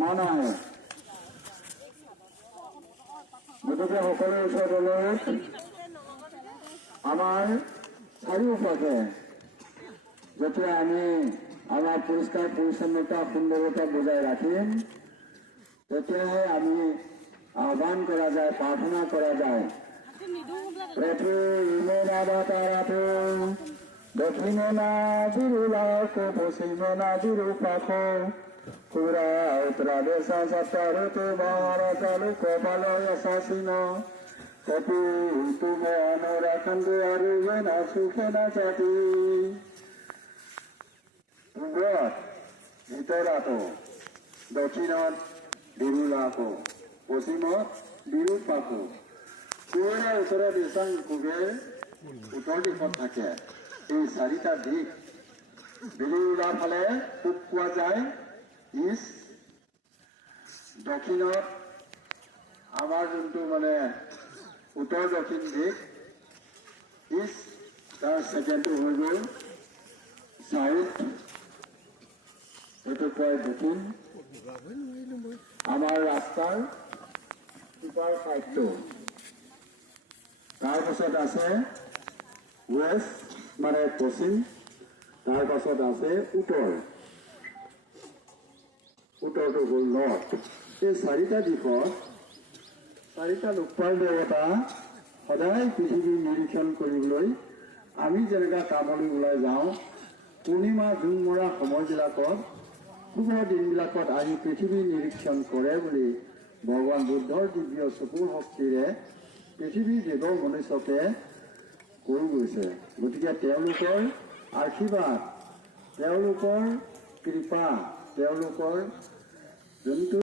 মানায়। গতিকে সকলোৰে ওচৰত অনুৰোধ, আমাৰ চাৰিওফালে যেতিয়া আমি আমাৰ পৰিষ্কাৰ পৰিচ্ছন্নতা সুন্দৰতা বজাই ৰাখিম, তেতিয়াহে আমি আহ্বান কৰা যায়, প্ৰাৰ্থনা কৰা যায়। প্ৰভু ইমেনা বাতাৰাটো দক্ষিণে না বিৰুলাকো পশ্চিমে না বিৰূপাকো পুৰা উত্তৰাদেশা যাত্ৰাৰতো মহাৰাজালো কপালয় আশাসীন কপি তুমে অনুৰাখণ্ডু আৰু না সুখে না জাতি পূবত ভিতৰাটো দক্ষিণত বিৰুলাকো পশ্চিমত বিৰূপাকো পুৰা উত্তৰ দিশাং পূবে উত্তৰ দিশত থাকে। এই চাৰিটা দিশ বিৰুলাৰ ফালে পূব পোৱা যায়, ইষ্ট দক্ষিণত আমাৰ যোনটো মানে উত্তৰ দক্ষিণ দিশ ইষ্ট, তাৰ ছেকেণ্ডটো হৈ গ'ল চাউথ, এইটো কয় দক্ষিণ। আমাৰ ৰাস্তাৰ সিপাৰ চাইডটো, তাৰপাছত আছে ৱেষ্ট মানে পশ্চিম, তাৰ পাছত আছে উত্তৰ, উত্তৰটো হ'ল নৰ্থ। এই চাৰিটা দিশত চাৰিটা লোকপাল দেৱতা সদায় পৃথিৱী নিৰীক্ষণ কৰিবলৈ আমি যেনেকৈ কামলৈ ওলাই যাওঁ, পূৰ্ণিমা জোন মৰা সময়বিলাকত শুভ দিনবিলাকত আহি পৃথিৱী নিৰীক্ষণ কৰে বুলি ভগৱান বুদ্ধৰ দিব্য চকুৰ শক্তিৰে পৃথিৱীৰ জীৱ মনুষ্যকে কৈ গৈছে। গতিকে তেওঁলোকৰ আশীৰ্বাদ, তেওঁলোকৰ কৃপা, তেওঁলোকৰ যোনটো